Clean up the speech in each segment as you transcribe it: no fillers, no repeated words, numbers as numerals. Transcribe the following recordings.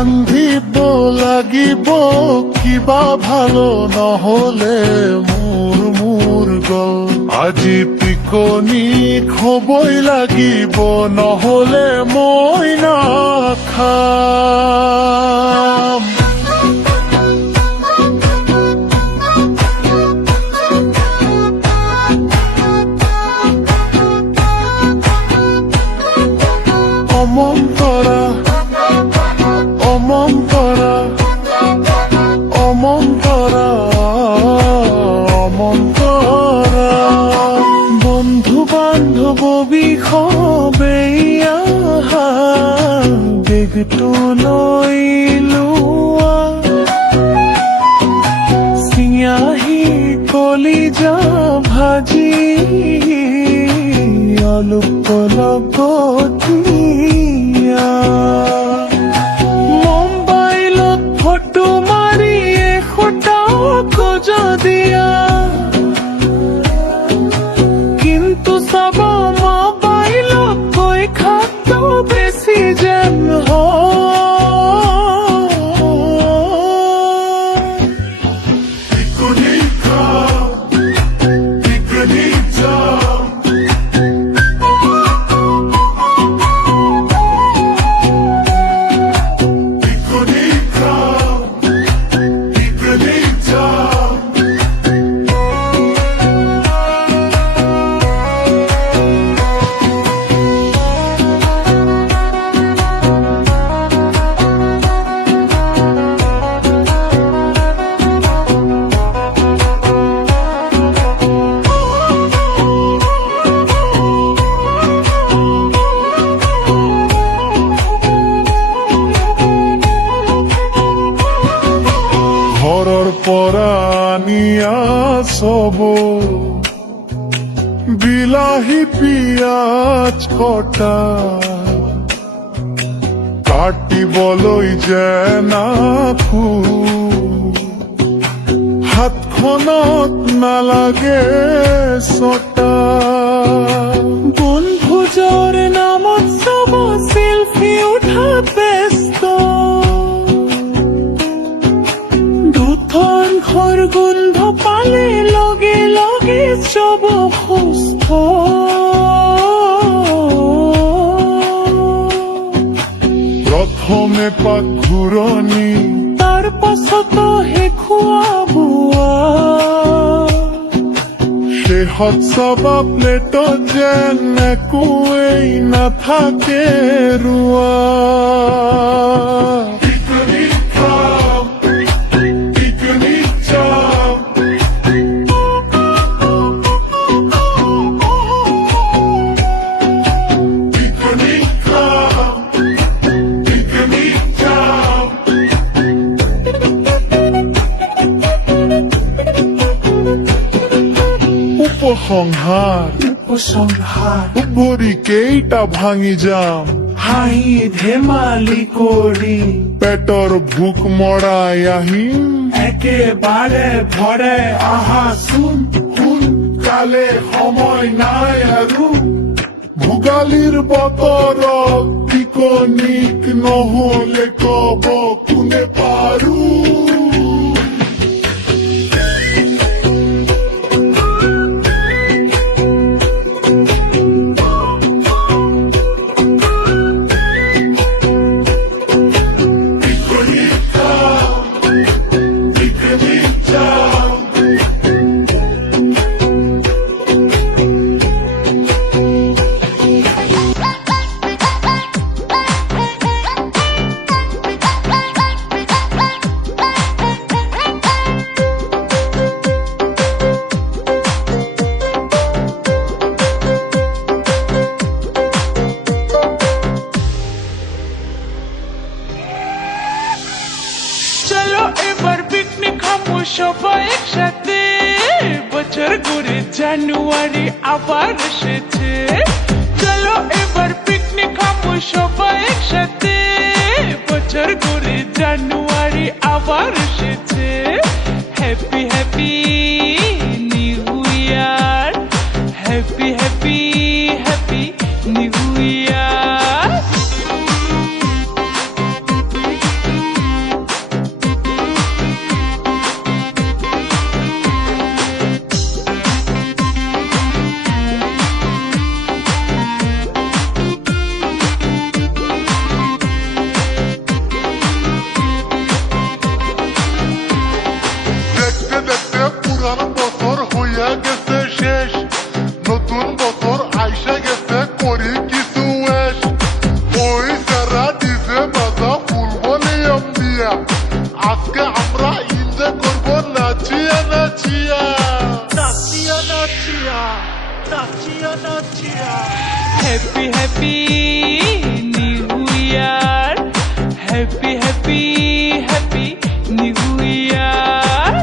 কান্দিব লাগিব কিবা ভালো নহলে মোৰ গল আজি পিকনিক হবই লাগিব নহলে মই নাখাম অমন্তৰা অমন্তৰা অমন্তৰা অমন্তৰা বন্ধু বান্ধৱ বিষবেই আহা বেগটো লৈ লোৱা চিঙাহী কলিজা ভাজি অলপ লগতীয়া মোবাইলত ফটো মাৰি এশটা দিয়া কিন্তু চাব মোবাইলতকৈ খাদ্য বেছি যেন পৰা নিয়া সব বিলাহী পিয়াজ কটা কাটিবলৈ যে নাখো হাতখনত নালাগে ছটা বনভোজৰ নামত সব সেলফি উঠা ব্যস্ত ঘৰ গোন্ধ পালে লগে লগে সব সুস্থ প্ৰথমে পাকঘূৰণি তাৰ পাছতহে খোৱা বোৱা শেহত চাবা প্লেটত যেন একোৱেই নাথাকে ৰোৱা উপসংহাৰ ভৰি কেইটা ভাঙি যাম হাঁহি ধেমালি কৰি পেটৰ ভোক মৰাই আহিম একেবাৰে ভৰে আহাচোন সোনকালে সময় নাই আৰু ভোগালীৰ বতৰত পিকনিক নহলে কব কোনে পাৰো সবাই একসাথে বছর ঘুরে জানুয়ারি আবার এসেছে চলো এবার পিকনিক খাবো সবাই একসাথে বছর ঘুরে জানুয়ারি আবার এসেছে happy happy new year happy happy happy new year happy happy new year, happy happy happy new year.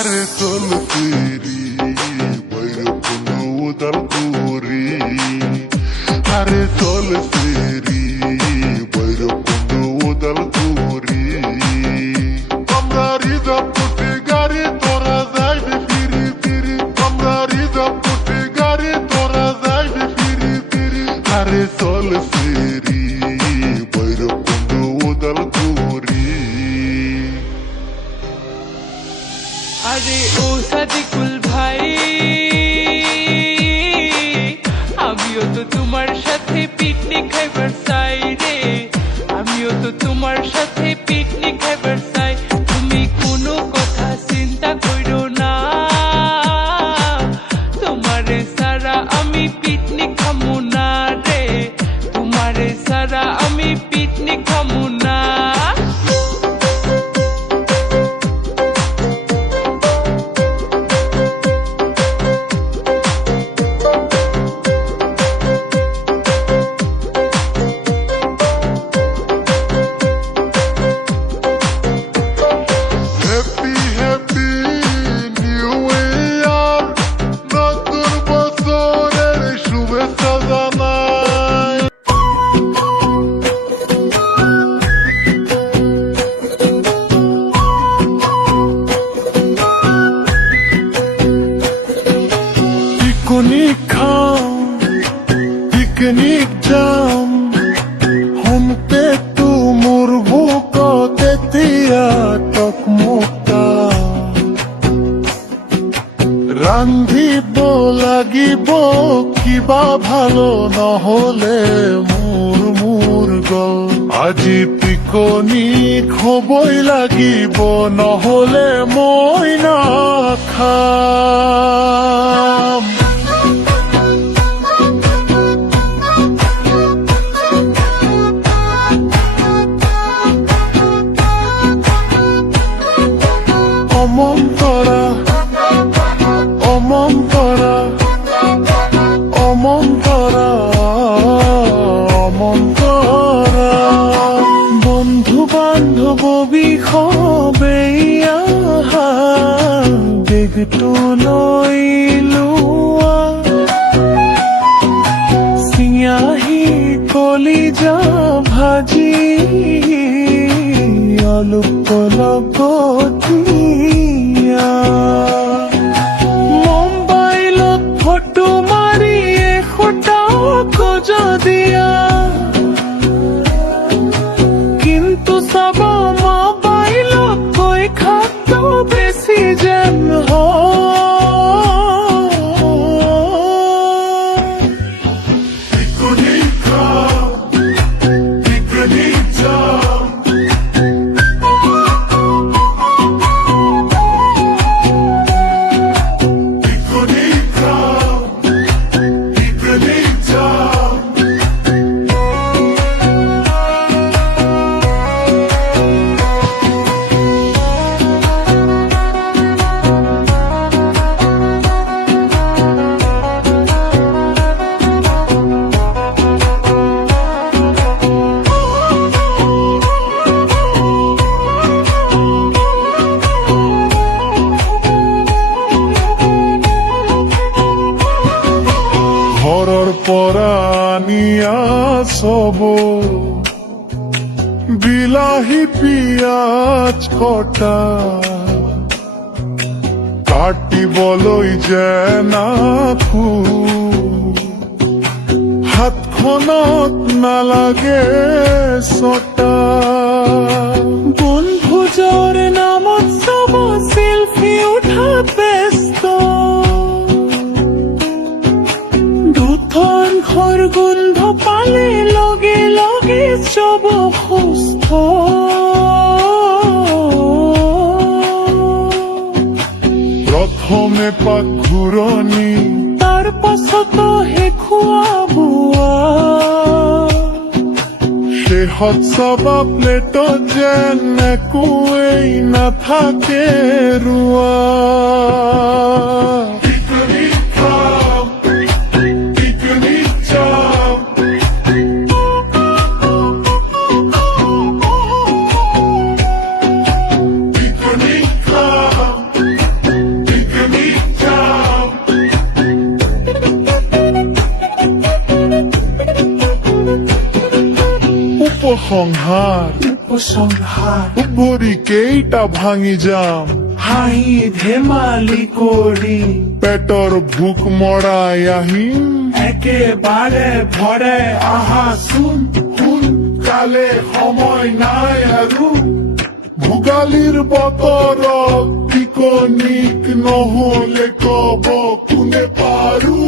Hare tol teri bayro kono dal turi, hare tol teri bayro kono dal turi, amra rida putte gari tora zaybe firi firi, amra rida putte gari tora zaybe firi firi, hare tol teri bayro kono dal turi। আরে ও সাদিকুল ভাই, আমিও তো তোমার সাথে picnic খাইবার চাই রে, আমিও তো তোমার সাথে পিকনিক খাইবার চাই। তুমি কোনো কথা চিন্তা করো না, তোমারে সারা আমি পিকনিক খামু না রে, তোমারে সারা আমি পিকনিক খামু না। Happy happy new year, নতুন বছরের শুভেচ্ছা জানাই। পিকনিক খাও, পিকনিক যাম, হমতে তুমুর বুকতে তিয়া টকমকা রান্ধিব লাগিব কিবা ভালো নহলে মোৰ মোৰ গল। আজি পিকনিক হবই লাগিব নহলে মই নাখাম। অমন্তৰা অমন্তৰা অমন্তৰা অমন্তৰা, বন্ধু বান্ধৱ বিষবেই আহা বেগটো লৈ লোৱা, চিয়াহী কলিজা ভাজি অলপ লগতীয়া, মোবাইলত ফটো মাৰি এশটাকো যদিয়া, কিন্তু চাব মোবাইলতকৈ খাদ্য বেছি যেন পিকনিক খাও, পিকনিক যাও, পিকনিক খাও, পিকনিক যাও। ঘৰৰ পৰা নিয়া চব বিলাহী পিয়াজ কটা, কাটিবলৈ যে নাখো হাতখনত নালাগে ছটা, বনভোজৰ নামত চব চেলফি উঠাত ব্যস্ত, দুখন ঘৰ গোন্ধ পালে লগে লগে চব সুস্থ। কোনে পাক ঘূৰণি তাৰ পাছতো শেষোৱা বোৱা শেহত চাবা প্লেটত যেন একোৱেই নাথাকে ৰোৱা পিকনিক খাম, পিকনিক যাম। পিকনিক খাম, পিকনিক যাম। উপসংহাৰ ভৰি কেইটা ভাঙি যাম হাঁহি ধেমালি কৰি পেটৰ ভোক মৰাই আহিম একেবাৰে ভৰে আহাচোন কালে সময় নাই আৰু ভোগালীৰ বতৰত পিকনিক নহলে কব কোনে পাৰো